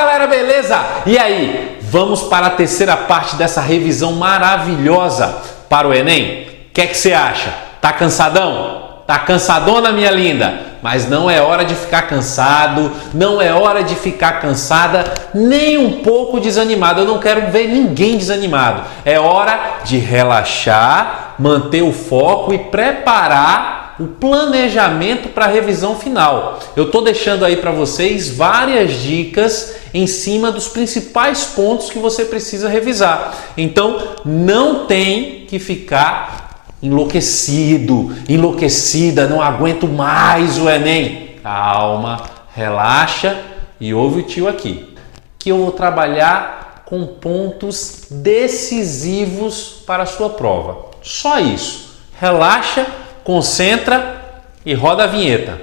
galera, beleza? E aí, vamos para a terceira parte dessa revisão maravilhosa para o Enem? O que é que você acha? Tá cansadão? Tá cansadona, minha linda? Mas não é hora de ficar cansado, não é hora de ficar cansada, nem um pouco desanimado. Eu não quero ver ninguém desanimado. É hora de relaxar, manter o foco e preparar o planejamento para a revisão final. Eu estou deixando aí para vocês várias dicas em cima dos principais pontos que você precisa revisar. Então, não tem que ficar enlouquecido, enlouquecida, não aguento mais o Enem. Calma, relaxa e ouve o tio aqui, que eu vou trabalhar com pontos decisivos para a sua prova. Só isso. Relaxa, concentra e roda a vinheta.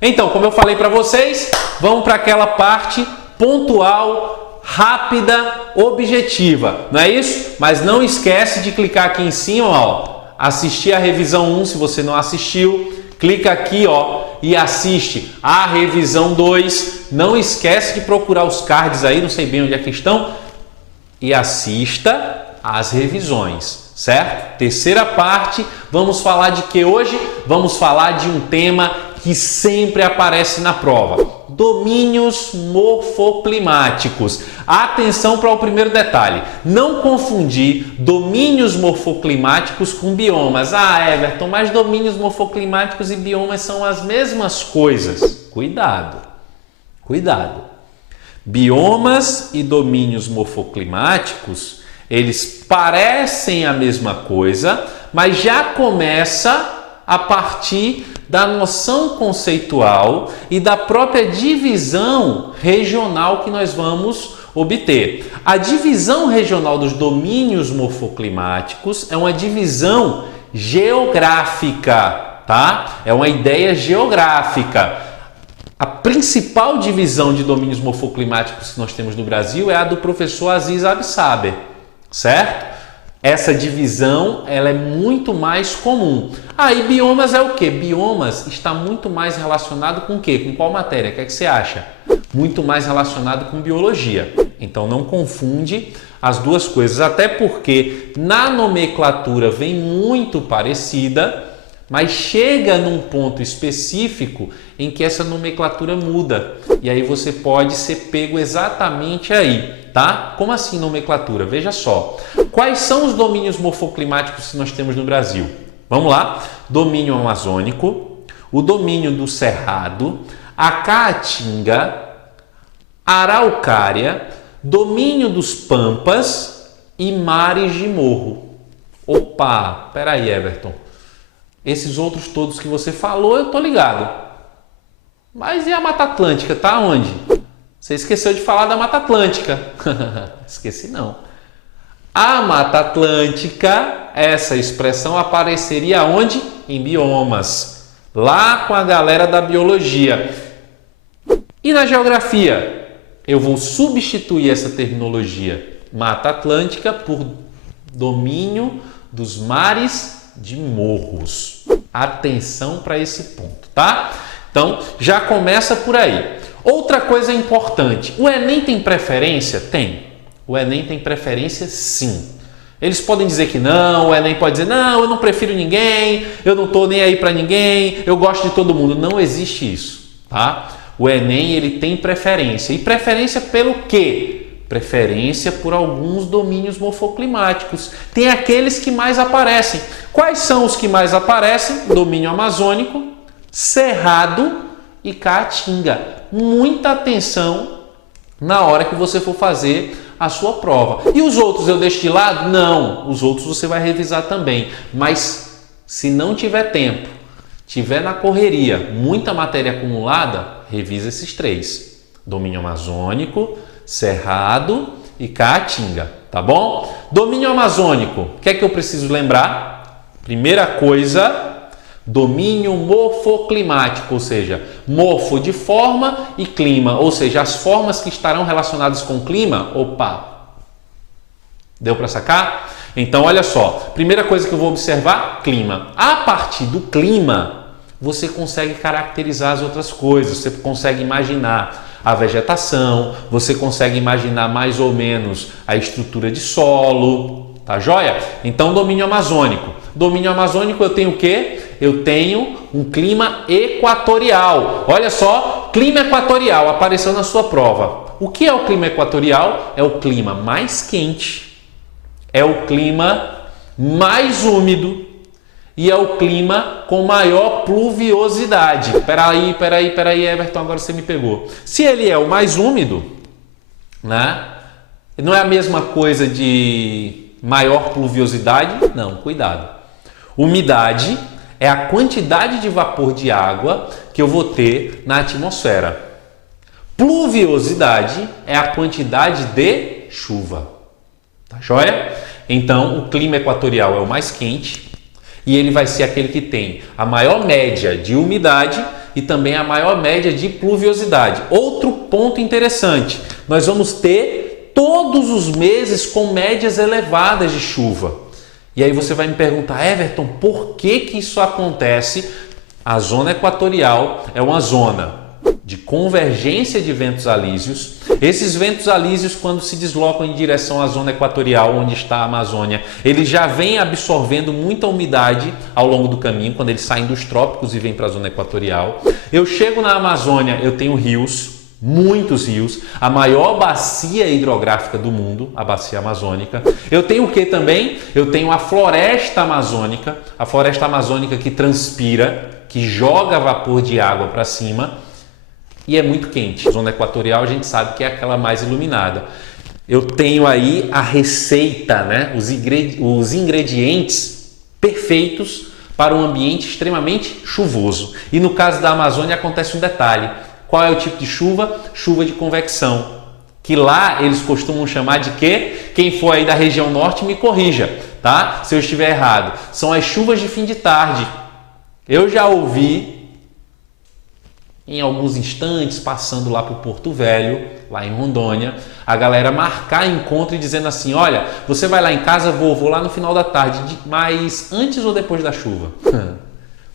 Então, como eu falei para vocês, vamos para aquela parte pontual, rápida, objetiva, não é isso? Mas não esquece de clicar aqui em cima, ó, assistir a revisão 1 se você não assistiu. Clica aqui, ó, e assiste a revisão 2. Não esquece de procurar os cards aí, não sei bem onde é que estão, e assista as revisões, certo? Terceira parte, vamos falar de que hoje? Vamos falar de um tema que sempre aparece na prova: domínios morfoclimáticos. Atenção para o primeiro detalhe: não confundir domínios morfoclimáticos com biomas. Ah, Everton, mas domínios morfoclimáticos e biomas são as mesmas coisas. Cuidado, cuidado. Biomas e domínios morfoclimáticos, eles parecem a mesma coisa, mas já começa a partir da noção conceitual e da própria divisão regional que nós vamos obter. A divisão regional dos domínios morfoclimáticos é uma divisão geográfica, tá? É uma ideia geográfica. A principal divisão de domínios morfoclimáticos que nós temos no Brasil é a do professor Aziz Absaber, certo? Essa divisão ela é muito mais comum. E biomas é o quê? Biomas está muito mais relacionado com o quê? Com qual matéria? O que é que você acha? Muito mais relacionado com biologia. Então não confunde as duas coisas, até porque na nomenclatura vem muito parecida, mas chega num ponto específico em que essa nomenclatura muda. E aí você pode ser pego exatamente aí, tá? Como assim nomenclatura? Veja só. Quais são os domínios morfoclimáticos que nós temos no Brasil? Vamos lá. Domínio amazônico, o domínio do Cerrado, a Caatinga, Araucária, domínio dos Pampas e mares de morro. Opa, peraí, Everton. Esses outros todos que você falou, eu tô ligado. Mas e a Mata Atlântica? Tá onde? Você esqueceu de falar da Mata Atlântica. Esqueci não. A Mata Atlântica, essa expressão apareceria onde? Em biomas. Lá com a galera da biologia. E na geografia? Eu vou substituir essa terminologia Mata Atlântica por domínio dos mares de morros. Atenção para esse ponto, tá? Então, já começa por aí. Outra coisa importante, o Enem tem preferência? Tem. O Enem tem preferência, sim. Eles podem dizer que não, o Enem pode dizer, não, eu não prefiro ninguém, eu não estou nem aí para ninguém, eu gosto de todo mundo. Não existe isso, tá? O Enem, ele tem preferência. E preferência pelo quê? Preferência por alguns domínios morfoclimáticos. Tem aqueles que mais aparecem. Quais são os que mais aparecem? Domínio amazônico, Cerrado e Caatinga. Muita atenção na hora que você for fazer a sua prova. E os outros eu deixo de lado? Não, os outros você vai revisar também. Mas se não tiver tempo, tiver na correria, muita matéria acumulada, revisa esses três. Domínio amazônico, Cerrado e Caatinga, tá bom? Domínio amazônico, o que é que eu preciso lembrar? Primeira coisa, domínio morfoclimático, ou seja, morfo de forma e clima, ou seja, as formas que estarão relacionadas com o clima. Opa! Deu para sacar? Então, olha só, primeira coisa que eu vou observar, clima. A partir do clima, você consegue caracterizar as outras coisas, você consegue imaginar a vegetação, você consegue imaginar mais ou menos a estrutura de solo, tá joia? Então, domínio amazônico. Domínio amazônico eu tenho o quê? Eu tenho um clima equatorial. Olha só, clima equatorial apareceu na sua prova. O que é o clima equatorial? É o clima mais quente, é o clima mais úmido e é o clima com maior pluviosidade. Peraí, Everton, agora você me pegou. Se ele é o mais úmido, né? Não é a mesma coisa de maior pluviosidade? Não, cuidado. Umidade é a quantidade de vapor de água que eu vou ter na atmosfera. Pluviosidade é a quantidade de chuva. Tá joia? Então, o clima equatorial é o mais quente e ele vai ser aquele que tem a maior média de umidade e também a maior média de pluviosidade. Outro ponto interessante, nós vamos ter todos os meses com médias elevadas de chuva. E aí você vai me perguntar, Everton, por que isso acontece? A zona equatorial é uma zona de convergência de ventos alísios. Esses ventos alísios, quando se deslocam em direção à zona equatorial, onde está a Amazônia, eles já vêm absorvendo muita umidade ao longo do caminho, quando eles saem dos trópicos e vêm para a zona equatorial. Eu chego na Amazônia, eu tenho rios, muitos rios, a maior bacia hidrográfica do mundo, a bacia amazônica. Eu tenho o que também? Eu tenho a floresta amazônica que transpira, que joga vapor de água para cima. E é muito quente. A zona equatorial a gente sabe que é aquela mais iluminada. Eu tenho aí a receita, né? Os ingredientes perfeitos para um ambiente extremamente chuvoso. E no caso da Amazônia acontece um detalhe. Qual é o tipo de chuva? Chuva de convecção. Que lá eles costumam chamar de quê? Quem for aí da região norte me corrija, tá? Se eu estiver errado. São as chuvas de fim de tarde. Eu já ouvi em alguns instantes, passando lá para o Porto Velho, lá em Rondônia, a galera marcar encontro e dizendo assim, olha, você vai lá em casa, vou lá no final da tarde, mas antes ou depois da chuva?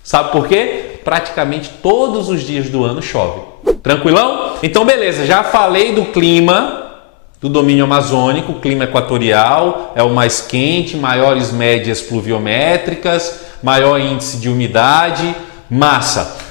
Sabe por quê? Praticamente todos os dias do ano chove. Tranquilão? Então beleza, já falei do clima, do domínio amazônico, o clima equatorial é o mais quente, maiores médias pluviométricas, maior índice de umidade, massa.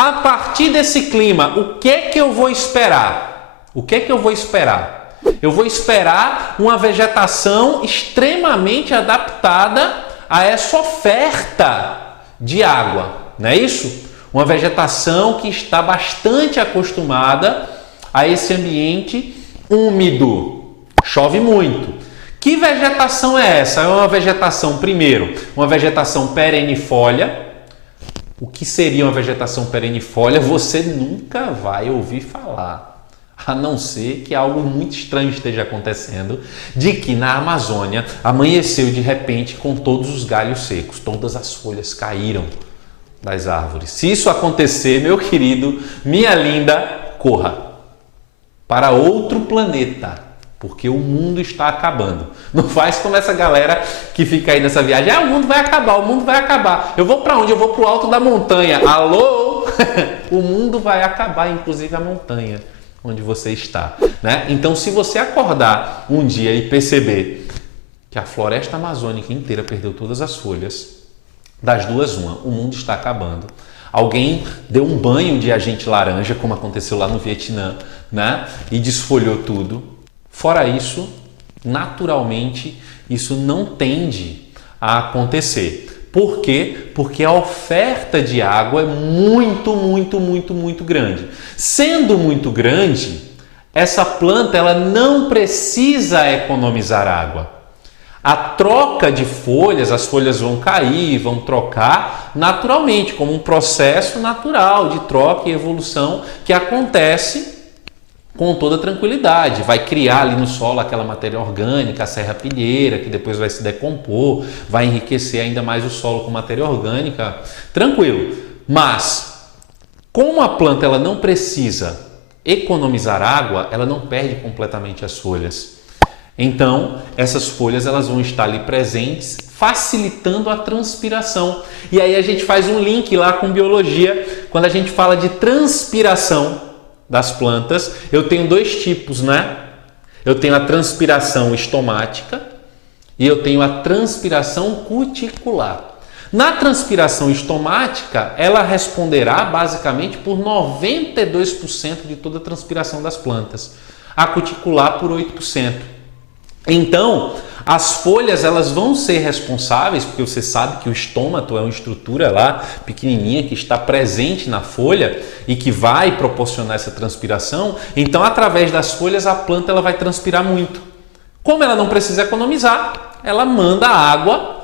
A partir desse clima, o que é que eu vou esperar? O que é que eu vou esperar? Eu vou esperar uma vegetação extremamente adaptada a essa oferta de água, não é isso? Uma vegetação que está bastante acostumada a esse ambiente úmido. Chove muito. Que vegetação é essa? É uma vegetação, primeiro, uma vegetação perennifólia. O que seria uma vegetação perennifólia você nunca vai ouvir falar, a não ser que algo muito estranho esteja acontecendo, de que na Amazônia amanheceu de repente com todos os galhos secos, todas as folhas caíram das árvores. Se isso acontecer, meu querido, minha linda, corra para outro planeta. Porque o mundo está acabando. Não faz como essa galera que fica aí nessa viagem. O mundo vai acabar, o mundo vai acabar. Eu vou para onde? Eu vou para o alto da montanha. Alô? O mundo vai acabar, inclusive a montanha onde você está. Né? Então, se você acordar um dia e perceber que a floresta amazônica inteira perdeu todas as folhas, das duas uma, o mundo está acabando. Alguém deu um banho de agente laranja, como aconteceu lá no Vietnã, né? E desfolhou tudo. Fora isso, naturalmente, isso não tende a acontecer. Por quê? Porque a oferta de água é muito grande. Sendo muito grande, essa planta ela não precisa economizar água. A troca de folhas, as folhas vão cair, vão trocar naturalmente, como um processo natural de troca e evolução que acontece com toda tranquilidade. Vai criar ali no solo aquela matéria orgânica, a serrapilheira, que depois vai se decompor, vai enriquecer ainda mais o solo com matéria orgânica, tranquilo. Mas, como a planta ela não precisa economizar água, ela não perde completamente as folhas. Então, essas folhas elas vão estar ali presentes, facilitando a transpiração. E aí a gente faz um link lá com biologia. Quando a gente fala de transpiração das plantas, eu tenho dois tipos, né? Eu tenho a transpiração estomática e eu tenho a transpiração cuticular. Na transpiração estomática, ela responderá basicamente por 92% de toda a transpiração das plantas. A cuticular por 8%. Então, as folhas elas vão ser responsáveis, porque você sabe que o estômago é uma estrutura lá pequenininha que está presente na folha e que vai proporcionar essa transpiração. Então, através das folhas, a planta ela vai transpirar muito. Como ela não precisa economizar, ela manda água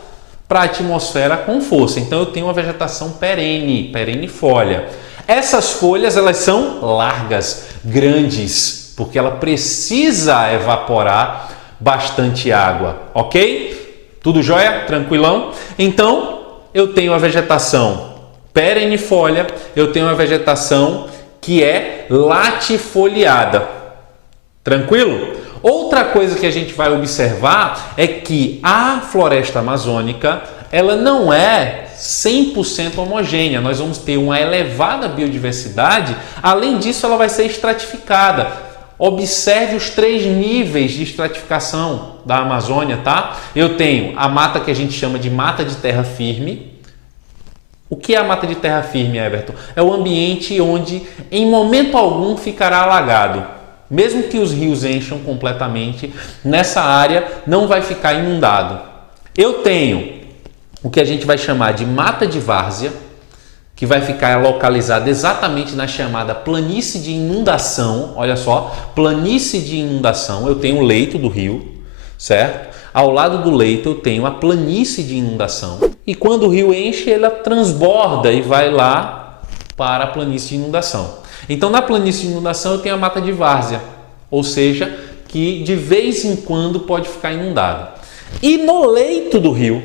para a atmosfera com força. Então, eu tenho uma vegetação perenifolha. Essas folhas elas são largas, grandes, porque ela precisa evaporar bastante água, ok? Tudo jóia? Tranquilão? Então, eu tenho a vegetação perennifolia, eu tenho a vegetação que é latifoliada. Tranquilo? Outra coisa que a gente vai observar é que a floresta amazônica, ela não é 100% homogênea. Nós vamos ter uma elevada biodiversidade, além disso ela vai ser estratificada. Observe os 3 níveis de estratificação da Amazônia, tá? Eu tenho a mata que a gente chama de mata de terra firme. O que é a mata de terra firme, Everton? É o ambiente onde, em momento algum, ficará alagado. Mesmo que os rios encham completamente, nessa área não vai ficar inundado. Eu tenho o que a gente vai chamar de mata de várzea, que vai ficar localizada exatamente na chamada planície de inundação. Olha só, planície de inundação. Eu tenho o leito do rio, certo? Ao lado do leito eu tenho a planície de inundação. E quando o rio enche, ela transborda e vai lá para a planície de inundação. Então, na planície de inundação eu tenho a mata de várzea, ou seja, que de vez em quando pode ficar inundada. E no leito do rio,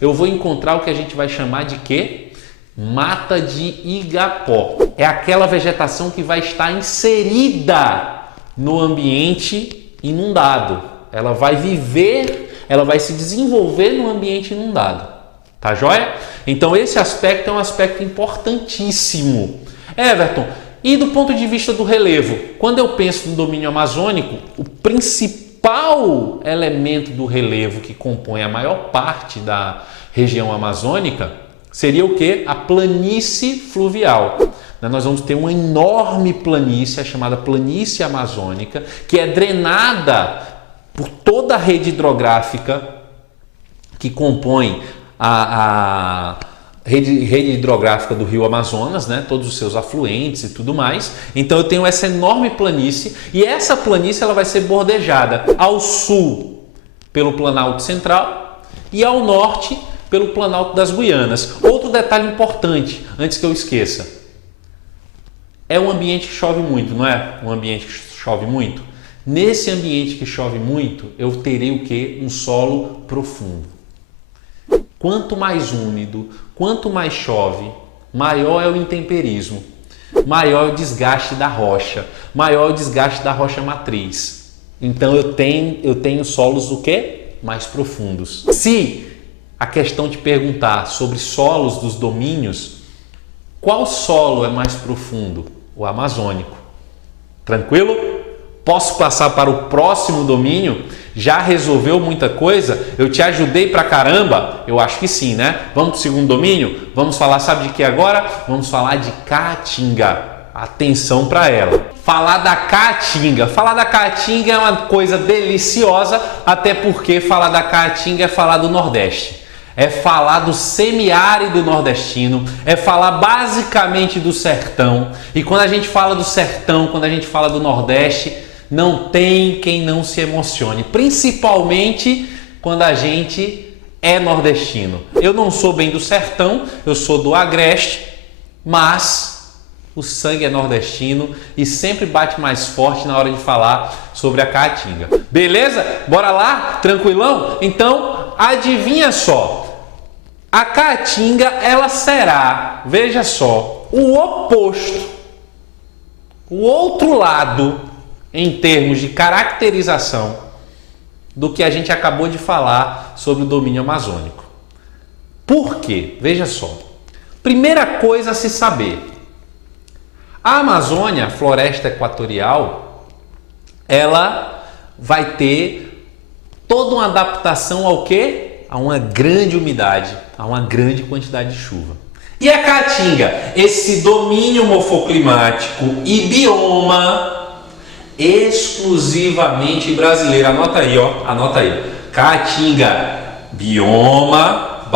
eu vou encontrar o que a gente vai chamar de quê? Mata de igapó. É aquela vegetação que vai estar inserida no ambiente inundado. Ela vai viver, ela vai se desenvolver no ambiente inundado. Tá joia? Então esse aspecto é um aspecto importantíssimo. Everton, e do ponto de vista do relevo? Quando eu penso no domínio amazônico, o principal elemento do relevo que compõe a maior parte da região amazônica seria o que? A planície fluvial. Nós vamos ter uma enorme planície, a chamada planície amazônica, que é drenada por toda a rede hidrográfica que compõe a rede hidrográfica do rio Amazonas, né? Todos os seus afluentes e tudo mais. Então eu tenho essa enorme planície e essa planície ela vai ser bordejada ao sul pelo Planalto Central e ao norte pelo Planalto das Guianas. Outro detalhe importante, antes que eu esqueça, é um ambiente que chove muito, não é? Um ambiente que chove muito. Nesse ambiente que chove muito, eu terei o quê? Um solo profundo. Quanto mais úmido, quanto mais chove, maior é o intemperismo, maior é o desgaste da rocha, maior é o desgaste da rocha matriz. Então eu tenho solos o quê? Mais profundos. Se a questão te perguntar sobre solos dos domínios, qual solo é mais profundo? O amazônico. Tranquilo? Posso passar para o próximo domínio? Já resolveu muita coisa? Eu te ajudei pra caramba? Eu acho que sim, né? Vamos para o segundo domínio? Vamos falar, sabe de que agora? Vamos falar de caatinga. Atenção para ela. Falar da caatinga. Falar da caatinga é uma coisa deliciosa, até porque falar da caatinga é falar do Nordeste. É falar do semiárido nordestino, é falar basicamente do sertão. E quando a gente fala do sertão, quando a gente fala do Nordeste, não tem quem não se emocione, principalmente quando a gente é nordestino. Eu não sou bem do sertão, eu sou do Agreste, mas o sangue é nordestino e sempre bate mais forte na hora de falar sobre a caatinga. Beleza? Bora lá? Tranquilão? Então, adivinha só. A caatinga, ela será, veja só, o oposto, o outro lado em termos de caracterização do que a gente acabou de falar sobre o domínio amazônico. Por quê? Veja só. Primeira coisa a se saber. A Amazônia, floresta equatorial, ela vai ter toda uma adaptação ao quê? A uma grande umidade, a uma grande quantidade de chuva. E a Caatinga, esse domínio morfoclimático e bioma exclusivamente brasileiro. Anota aí, ó. Anota aí. Caatinga, bioma /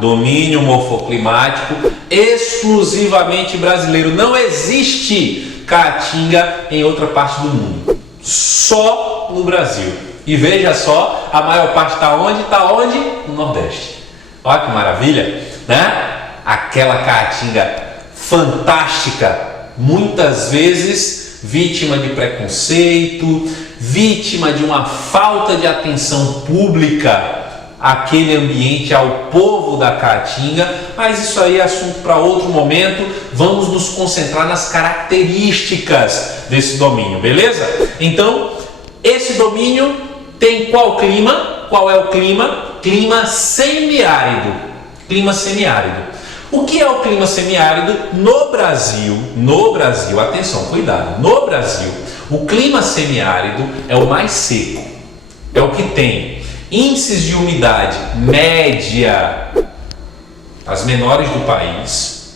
domínio morfoclimático exclusivamente brasileiro. Não existe Caatinga em outra parte do mundo. Só no Brasil. E veja só, a maior parte está onde? Está onde? No Nordeste. Olha que maravilha, né? Aquela Caatinga fantástica, muitas vezes vítima de preconceito, vítima de uma falta de atenção pública àquele ambiente, ao povo da Caatinga, mas isso aí é assunto para outro momento. Vamos nos concentrar nas características desse domínio, beleza? Então, esse domínio tem qual clima? Qual é o clima? Clima semiárido. Clima semiárido. O que é o clima semiárido no Brasil? No Brasil, atenção, cuidado. No Brasil, o clima semiárido é o mais seco. É o que tem índices de umidade média, as menores do país,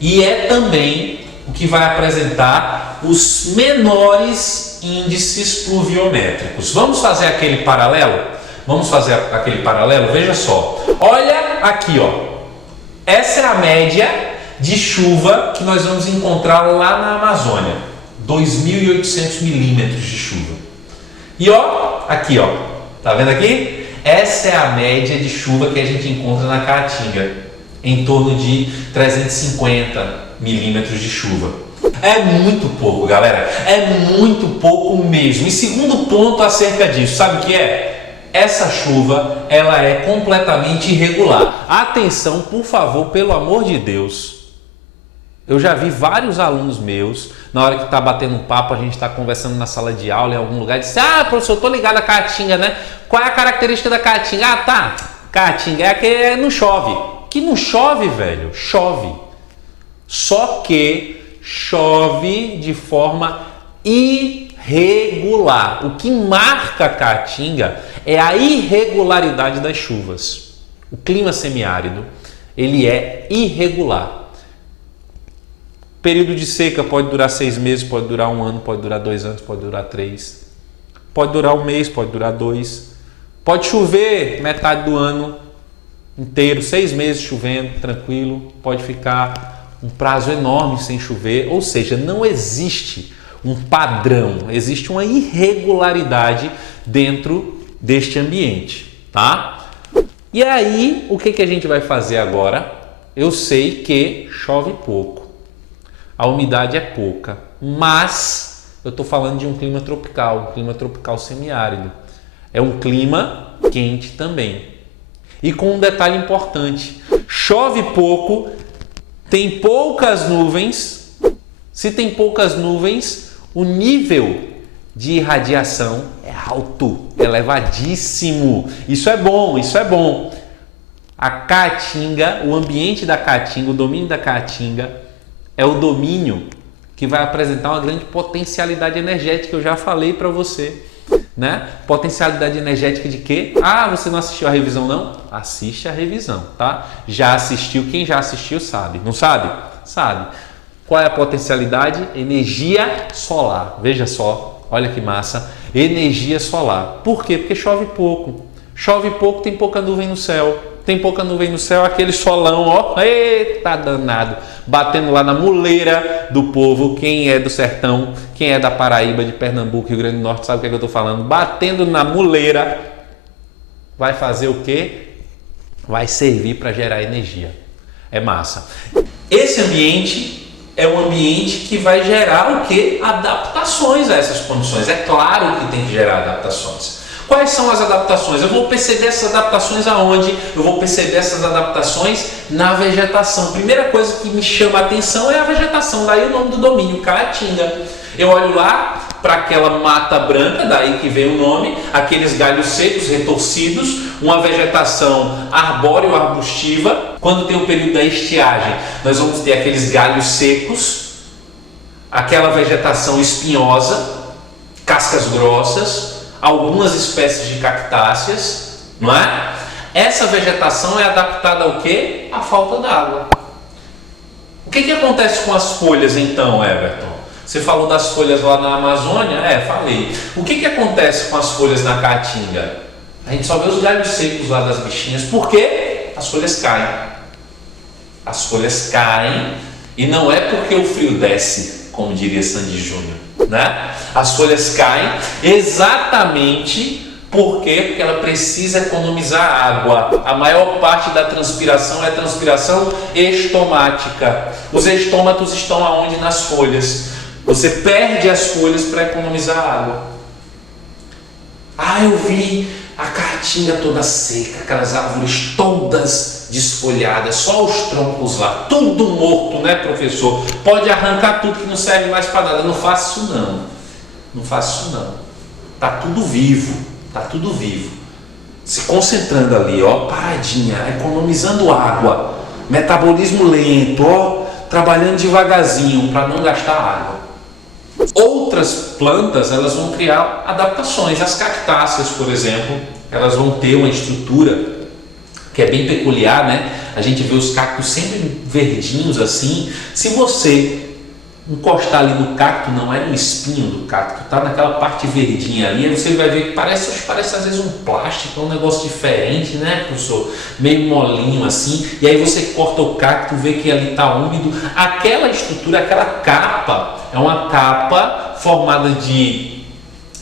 e é também o que vai apresentar os menores índices pluviométricos. Vamos fazer aquele paralelo? Vamos fazer aquele paralelo? Veja só. Olha aqui, ó. Essa é a média de chuva que nós vamos encontrar lá na Amazônia. 2.800 milímetros de chuva. E ó, aqui ó, tá vendo aqui? Essa é a média de chuva que a gente encontra na Caatinga. Em torno de 350 milímetros de chuva. É muito pouco, galera. É muito pouco mesmo. E segundo ponto acerca disso, sabe o que é? Essa chuva, ela é completamente irregular. Atenção, por favor, pelo amor de Deus. Eu já vi vários alunos meus, na hora que está batendo um papo, a gente está conversando na sala de aula, em algum lugar, disse: ah, professor, eu tô ligado à Caatinga, né? Qual é a característica da Caatinga? Ah, tá. Caatinga é que não chove. Que não chove, velho. Chove. Só que chove de forma irregular. O que marca a Caatinga é a irregularidade das chuvas. O clima semiárido, ele é irregular. Período de seca pode durar 6 meses, pode durar 1 ano, pode durar 2 anos, pode durar 3. Pode durar 1 mês, pode durar 2. Pode chover metade do ano inteiro, 6 meses chovendo, tranquilo. Pode ficar um prazo enorme sem chover. Ou seja, não existe um padrão, existe uma irregularidade dentro deste ambiente, tá? E aí, o que a gente vai fazer agora? Eu sei que chove pouco, a umidade é pouca, mas eu estou falando de um clima tropical semiárido. É um clima quente também. E com um detalhe importante, chove pouco, tem poucas nuvens. Se tem poucas nuvens, o nível de irradiação é alto, elevadíssimo. Isso é bom, isso é bom. A Caatinga, o ambiente da Caatinga, o domínio da Caatinga é o domínio que vai apresentar uma grande potencialidade energética. Eu já falei para você, né? Potencialidade energética de quê? Ah, você não assistiu a revisão não? Assiste a revisão, tá? Já assistiu, quem já assistiu sabe. Não sabe? Sabe. Qual é a potencialidade? Energia solar. Veja só, olha que massa. Energia solar. Por quê? Porque chove pouco. Chove pouco, tem pouca nuvem no céu. Tem pouca nuvem no céu, aquele solão, ó, eita danado, batendo lá na muleira do povo. Quem é do sertão, quem é da Paraíba, de Pernambuco, Rio Grande do Norte, sabe o que é que eu tô falando? Batendo na muleira, vai fazer o quê? Vai servir para gerar energia. É massa. Esse ambiente é um ambiente que vai gerar o quê? Adaptações a essas condições. É claro que tem que gerar adaptações. Quais são as adaptações? Eu vou perceber essas adaptações aonde? Eu vou perceber essas adaptações na vegetação. Primeira coisa que me chama a atenção é a vegetação, daí o nome do domínio, Caatinga. Eu olho lá, para aquela mata branca, daí que vem o nome, aqueles galhos secos, retorcidos, uma vegetação arbóreo-arbustiva. Quando tem o período da estiagem, nós vamos ter aqueles galhos secos, aquela vegetação espinhosa, cascas grossas, algumas espécies de cactáceas, não é? Essa vegetação é adaptada ao quê? À falta d'água. O que acontece com as folhas então, Everton? Você falou das folhas lá na Amazônia? Falei. O que acontece com as folhas na Caatinga? A gente só vê os galhos secos lá das bichinhas. Por quê? As folhas caem. As folhas caem e não é porque o frio desce, como diria Sandy Júnior, né? As folhas caem exatamente porque ela precisa economizar água. A maior parte da transpiração é transpiração estomática. Os estômatos estão aonde? Nas folhas. Você perde as folhas para economizar água. Eu vi a Caatinga toda seca, aquelas árvores todas desfolhadas, só os troncos lá, tudo morto, né, professor? Pode arrancar tudo que não serve mais para nada. Não faça isso não. Não faça isso não. Tá tudo vivo. Tá tudo vivo. Se concentrando ali, paradinha, economizando água, metabolismo lento, trabalhando devagarzinho para não gastar água. Outras plantas, elas vão criar adaptações. As cactáceas, por exemplo, elas vão ter uma estrutura que é bem peculiar, né? A gente vê os cactos sempre verdinhos assim. Se você encostar ali no cacto, não é no espinho do cacto, tá naquela parte verdinha ali, aí você vai ver que parece às vezes um plástico, é um negócio diferente, né, professor? Meio molinho assim, e aí você corta o cacto, vê que ali tá úmido. Aquela estrutura, aquela capa, é uma capa formada de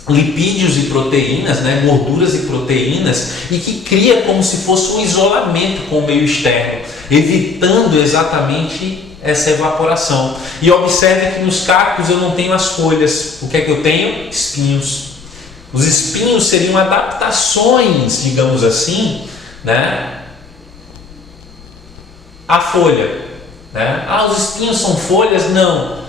lipídios e proteínas, né, gorduras e proteínas, e que cria como se fosse um isolamento com o meio externo, evitando exatamente essa evaporação. E observe que nos cactos eu não tenho as folhas. O que é que eu tenho? Espinhos. Os espinhos seriam adaptações, digamos assim, né, à folha, né? Os espinhos são folhas? Não.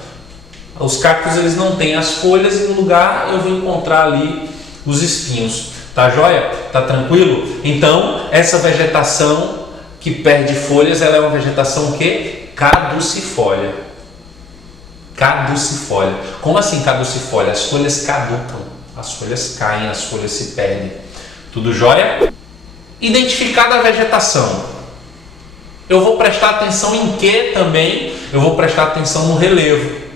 Os cactos eles não têm as folhas e no lugar eu vou encontrar ali os espinhos. Tá joia? Tá tranquilo? Então, essa vegetação que perde folhas, ela é uma vegetação que caducifólia. Caducifólia. Como assim caducifólia? As folhas caducam, as folhas caem, as folhas se perdem. Tudo jóia? Identificada a vegetação. Eu vou prestar atenção em que também? Eu vou prestar atenção no relevo.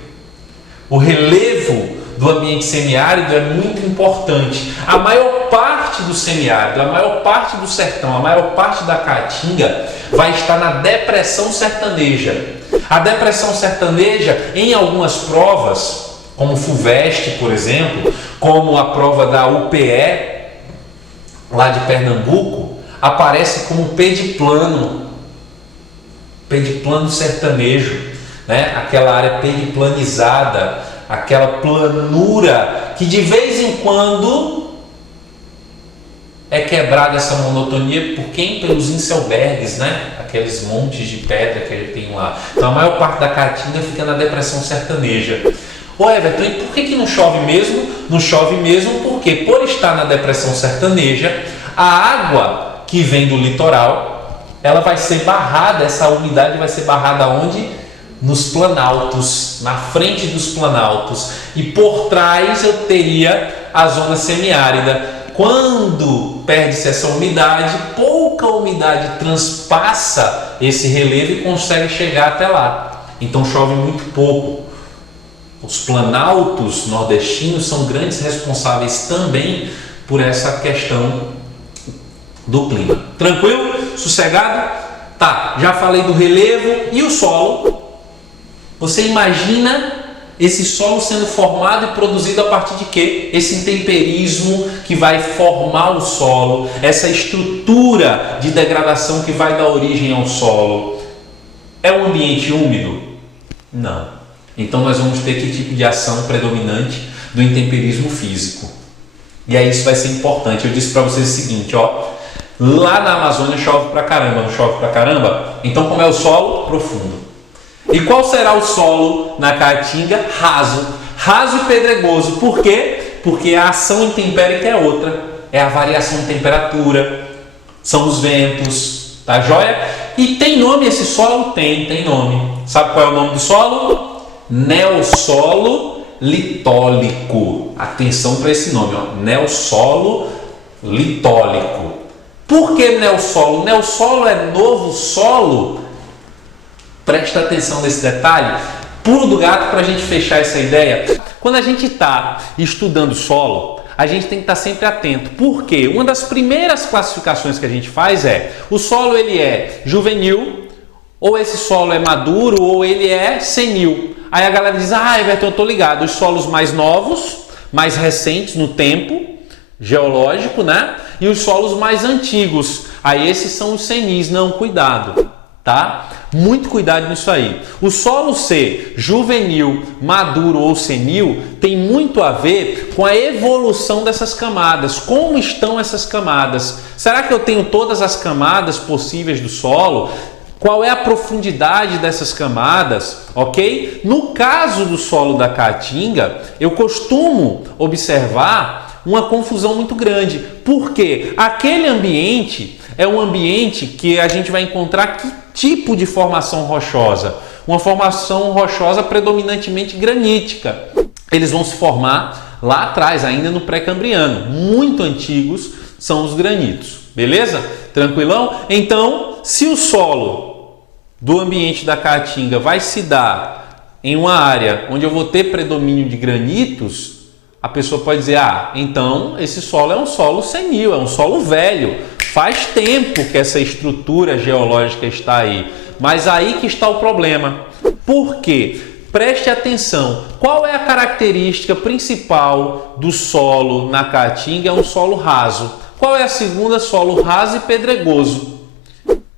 O relevo do ambiente semiárido é muito importante. A maior parte do semiárido, a maior parte do sertão, a maior parte da Caatinga vai estar na depressão sertaneja. A depressão sertaneja, em algumas provas, como o FUVEST, por exemplo, como a prova da UPE, lá de Pernambuco, aparece como pediplano sertanejo, né? Aquela área pediplanizada, aquela planura que de vez em quando é quebrada essa monotonia por quem? Pelos inselbergs, né? Aqueles montes de pedra que ele tem lá. Então a maior parte da Caatinga fica na depressão sertaneja. Ô Everton, e por que não chove mesmo? Não chove mesmo porque, por estar na depressão sertaneja, a água que vem do litoral, ela vai ser barrada, essa umidade vai ser barrada onde? Nos planaltos, na frente dos planaltos. E por trás eu teria a zona semiárida. Quando perde-se essa umidade, pouca umidade transpassa esse relevo e consegue chegar até lá. Então chove muito pouco. Os planaltos nordestinos são grandes responsáveis também por essa questão do clima. Tranquilo? Sossegado? Tá, já falei do relevo e o solo. Você imagina esse solo sendo formado e produzido a partir de quê? Esse intemperismo que vai formar o solo, essa estrutura de degradação que vai dar origem ao solo. É um ambiente úmido? Não. Então nós vamos ter que tipo de ação predominante do intemperismo físico. E aí isso vai ser importante. Eu disse para vocês o seguinte, lá na Amazônia chove pra caramba, não chove pra caramba? Então como é o solo? Profundo. E qual será o solo na Caatinga? Raso. Raso e pedregoso. Por quê? Porque a ação intempérica é outra. É a variação de temperatura, são os ventos, tá joia? E tem nome esse solo? Tem nome. Sabe qual é o nome do solo? Neossolo litólico. Atenção para esse nome, ó. Neossolo litólico. Por que neossolo? Neossolo é novo solo? Presta atenção nesse detalhe. Pulo do gato para a gente fechar essa ideia. Quando a gente está estudando solo, a gente tem que estar sempre atento. Por quê? Uma das primeiras classificações que a gente faz é: o solo ele é juvenil, ou esse solo é maduro, ou ele é senil. Aí a galera diz: ah, Everton, eu tô ligado. Os solos mais novos, mais recentes no tempo geológico, né? E os solos mais antigos. Aí esses são os senis. Não, cuidado, tá? Muito cuidado nisso aí. O solo ser juvenil, maduro ou senil tem muito a ver com a evolução dessas camadas. Como estão essas camadas? Será que eu tenho todas as camadas possíveis do solo? Qual é a profundidade dessas camadas, ok? No caso do solo da Caatinga, eu costumo observar uma confusão muito grande. Porque aquele ambiente é um ambiente que a gente vai encontrar que tipo de formação rochosa? Uma formação rochosa predominantemente granítica. Eles vão se formar lá atrás, ainda no pré-cambriano. Muito antigos são os granitos. Beleza? Tranquilão? Então, se o solo do ambiente da Caatinga vai se dar em uma área onde eu vou ter predomínio de granitos, a pessoa pode dizer: ah, então esse solo é um solo senil, é um solo velho. Faz tempo que essa estrutura geológica está aí. Mas aí que está o problema. Por quê? Preste atenção. Qual é a característica principal do solo na Caatinga? É um solo raso. Qual é a segunda? Solo raso e pedregoso.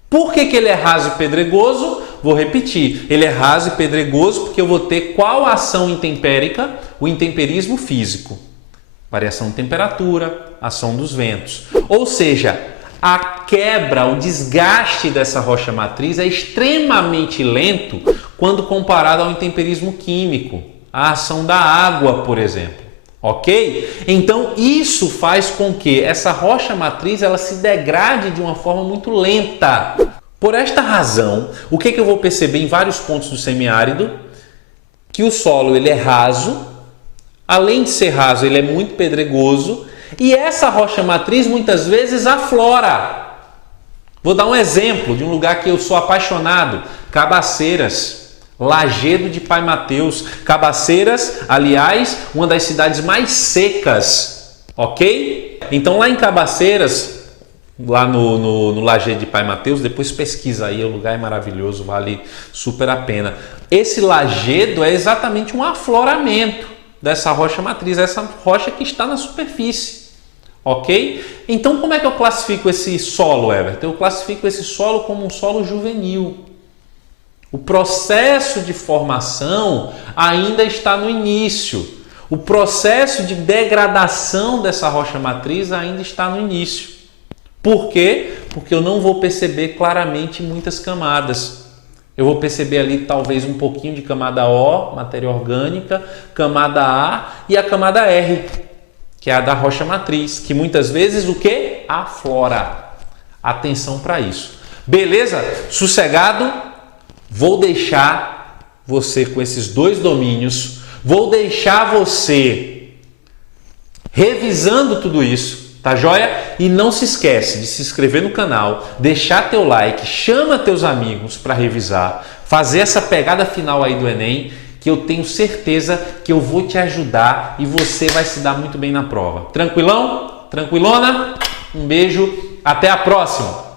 Por que ele é raso e pedregoso? Vou repetir. Ele é raso e pedregoso porque eu vou ter qual ação intempérica? O intemperismo físico. Variação de temperatura, ação dos ventos. Ou seja, a quebra, o desgaste dessa rocha matriz é extremamente lento quando comparado ao intemperismo químico, a ação da água, por exemplo. Ok? Então isso faz com que essa rocha matriz ela se degrade de uma forma muito lenta. Por esta razão, o que eu vou perceber em vários pontos do semiárido? Que o solo ele é raso, além de ser raso, ele é muito pedregoso, e essa rocha matriz muitas vezes aflora. Vou dar um exemplo de um lugar que eu sou apaixonado: Cabaceiras. Lajedo de Pai Mateus. Cabaceiras, aliás, uma das cidades mais secas, ok? Então lá em Cabaceiras, lá no Lajedo de Pai Mateus, depois pesquisa aí, o lugar é maravilhoso, vale super a pena. Esse lajedo é exatamente um afloramento dessa rocha matriz, essa rocha que está na superfície, ok? Então como é que eu classifico esse solo, Everton? Eu classifico esse solo como um solo juvenil. O processo de formação ainda está no início. O processo de degradação dessa rocha matriz ainda está no início. Por quê? Porque eu não vou perceber claramente muitas camadas. Eu vou perceber ali talvez um pouquinho de camada O, matéria orgânica, camada A e a camada R, que é a da rocha matriz, que muitas vezes o quê? Aflora. Atenção para isso. Beleza? Sossegado? Vou deixar você com esses dois domínios, vou deixar você revisando tudo isso, tá joia? E não se esquece de se inscrever no canal, deixar teu like, chama teus amigos para revisar, fazer essa pegada final aí do Enem, que eu tenho certeza que eu vou te ajudar e você vai se dar muito bem na prova. Tranquilão? Tranquilona? Um beijo, até a próxima!